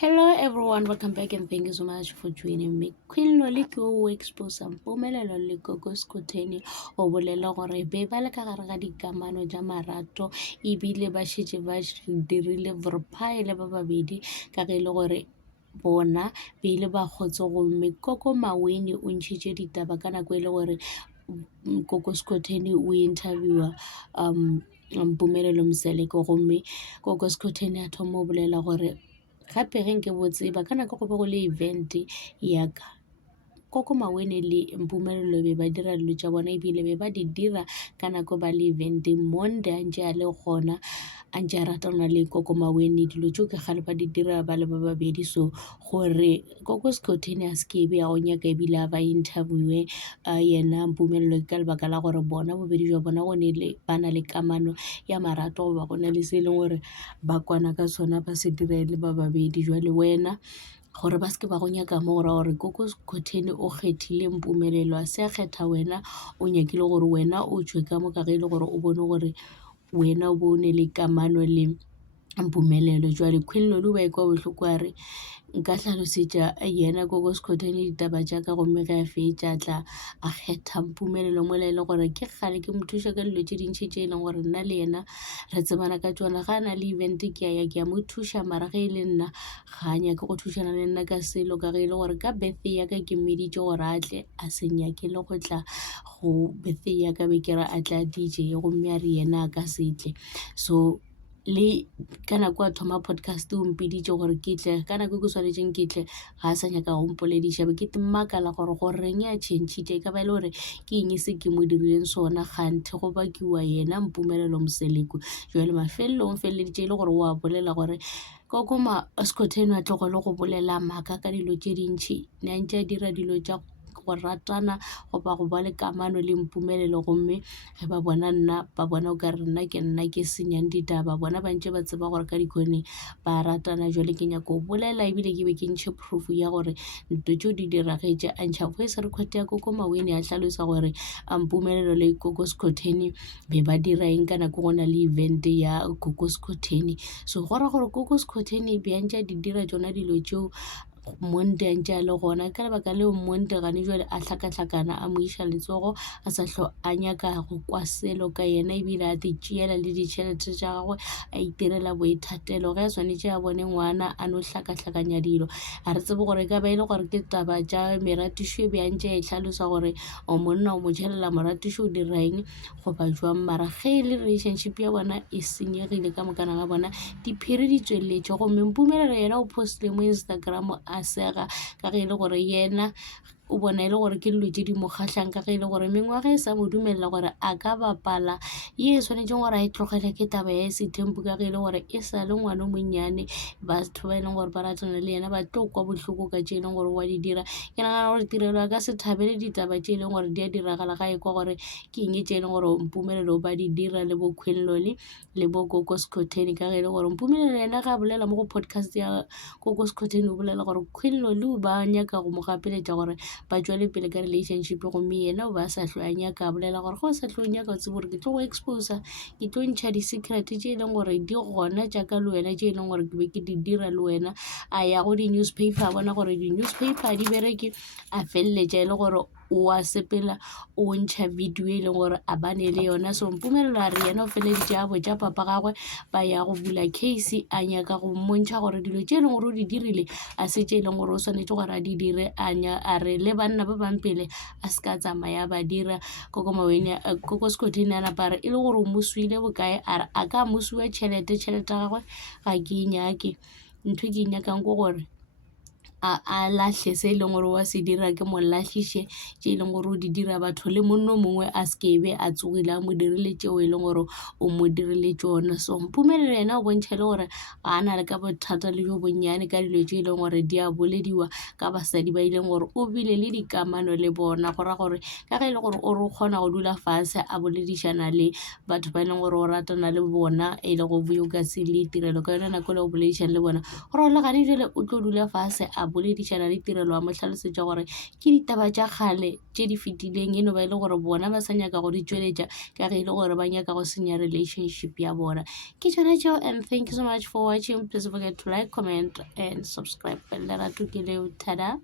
Hello everyone, welcome back and thank you so much for joining me. Queen Loli ke o expose mpumelelo le Gogo Skhotheni o bolela gore be ba le ka gare ga dikamano ja marato ebile ba šetše ba dirile verpaile ba babedi ka ge le gore bona be ile ba kgotse gomme Koko Maweni o ntšhitše ditaba ka nako e le gore Gogo Skhotheni o interviewa Mpumelelo Mseleko gomme Gogo Skhotheni a thoma o bolela gore gape ge nke botseba ka nako go be go le event yaka Koko Maweni le Mpumelelo be ba dira dilo tša bona ebile be ba di dira ka nako ba le event monde a ntše a le gona a ntše a ratana le Koko Maweni dilo tšeo ke gale ba di dira ba le ba babedi so gore Gogo Skhotheni a sekebe a go nyaka ebile a ba interviewe yena Mpumelelo ka lebaka la gore bona bobedi jwa bona ba na le kamano ya marato goba go na le se e leng gore ba kwana ka sona ba se direle ba babedi jwale wena gore ba seke ba go nyaka mo gora gore Gogo Skhotheni o kgethile Mpumelelo a se a kgetha wena o nyakile gore wena o tšwe ka moka ge e le gore o bone gore wena o bone le kamano le Mpumelelo jwale Queen Loli ba ekwa bohloko a re nka hlalosetša yena Gogo Skhotheni ditaba tša ka gomme ge a fetša tla a kgetha Mpumelelo mola e le gore ke kgale ke mo thuša ka dilo tše dintšhi tše e leng gore nna le yena re tsebana ka tšona ga a na le event ke a ya ke a mo thuša mara ge e le nna ga a nyake go thušana le nna ka selo ka ge e le gore ka birthday ya ka ke mmeditše gore a tle a se nyake le go tla go birthday ya ka be ke re a tla DJ gomme a re yena a ka setle so le ka nako a thoma podcast o mpeditše gore ke tle ka nako ke swanetšeng ke tle ga a sa nyaka go mpolediša be ke makala gore goreng a tšhentšhitše ka ba e le gore ke eng se ke mo dirileng sona kganthe go bakiwa yena Mpumelelo Mseleko jwale mafelelong feleleditše e le gore o a bolela gore Gogo Skhotheni a tlogole go bolela maaka ka dilo tše dintšhi ne a ntše a dira dilo tša go ratana goba go ba le kamano le Mpumelelo gomme ge ba bona nna ba bona o ka re nna ke senyang ditaba bona ba ntše ba tseba gore ka dikone ba ratana jwale ke nyaka o bolela ebile ke be ke ntšhe proof ya gore ntho tšeo di diragetše a ntšha voice record ya Koko Maweni a hlalosa gore Mpumelelo le Gogo Skhotheni be ba dira eng ka nako go na le event ya Gogo Skhotheni so go ra gore Gogo Skhotheni be a ntše a di dira tšona dilo tšeo monde a ntše a le gona ka lebaka leo monde gane jwale a hlakahlakana a mo iša letsogo a sa hlo a nyaka go kwa selo ka yena ebile a di tšeela le ditšhelete tša gagwe a itirela boithatelo ge a swanetše a bone ngwana a no hlakahlakanya dilo a re tsebe gore ka ba e le gore ke taba tša meratišo e be a ntše a e hlalosa gore o monna o mo tšhelela moratišo o dira eng goba jwang mara ge le relationship ya bona e senyegile ka mokana ga bona diphiri di tšweletše gomme Mpumelelo yena o postile mo Instagram a sega ka ge e le gore yena o bona e le gore ke dilo tše di mo kgatlhang ka ge e le gore mengwaga e sa mo dumelela gore a ka bapala ye e swanetšeng gore a e tlogele ke taba ya Setempo ka ge e le gore e sa le ngwana o monnyane batho ba e leng gore ba ratana le yena ba tlo kwa bohloko ka tše e leng gore wa di dira ke nagana gore tirelo a ka se thabele ditaba tše e leng gore di a diragala ga e kwa gore ke eng tše e leng gore Mpumelelo ba di dira le bo Queen Loli le bo Gogo Skhotheni ka ge e le gore Mpumelelo yena ga a bolela mo go podcast ya Gogo Skhotheni o bolela gore Queen Loli ba nyaka go mo gapeletša gore ba tšwele pele ka relationship gomme yena o ba sa hlo a nyaka a bolela gore go sa hlo nyaka o tsebe gore ke tlo go expose ke tlo ntšha di-secret tše e leng gore di gona jaaka le wena tše e leng gore ke be ke di dira le wena a ya go di-newspaper a bona gore di-newspaper di bereke a feleletša e le gore o a sepela o ntšha video e leng gore a bane le yona so Mpumelelo a re yena o feleditše a botša papa gagwe ba ya go bula case a nyaka go mmontšha gore dilo tše e leng gore o di dirile a se tše e leng gore o swanetše gore a di dire a re le banna ba bang pele a se ka tsamaya ba dira Gogo Skhotheni a napa re e le gore o mo suile bokae a re a ka mo sua tšhelete gagwe ga ke inyake ntho e ke inyakang ko gore a lahle se e leng gore wa se dira ke mo latlhiše tše e leng gore o di dira batho le monno mongwe a sekebe a tsogile a mo dirile tšeo e leng gore o mo dirile tšona so Mpumelelo yena o bontšha le gore ga a na le ka bothata le jo bonnyane ka dilo tše e leng gore di a bolediwa ka basadi ba ileng gore o bile le dikamano le bona go ra gore ka ge e le gore o re o kgona go dula fase a boledišana le batho ba e leng gore o ratana le bona e le go bokase le tirelo ka yona nako le go boledišana le bona gore o le gane jale o tlo dula fase a boledišana le tirelo wa mo tlhalosetša gore ke ditaba tša kgale tše di fetileng eno ba e le gore bona ba sa nyaka go di tšweletša ka ge e le gore ba nyaka go senya relationship ya bona. Ke tšona tšeo, and thank you so much for watching. Please don't forget to like, comment and subscribe. Lerato ke leo, tada.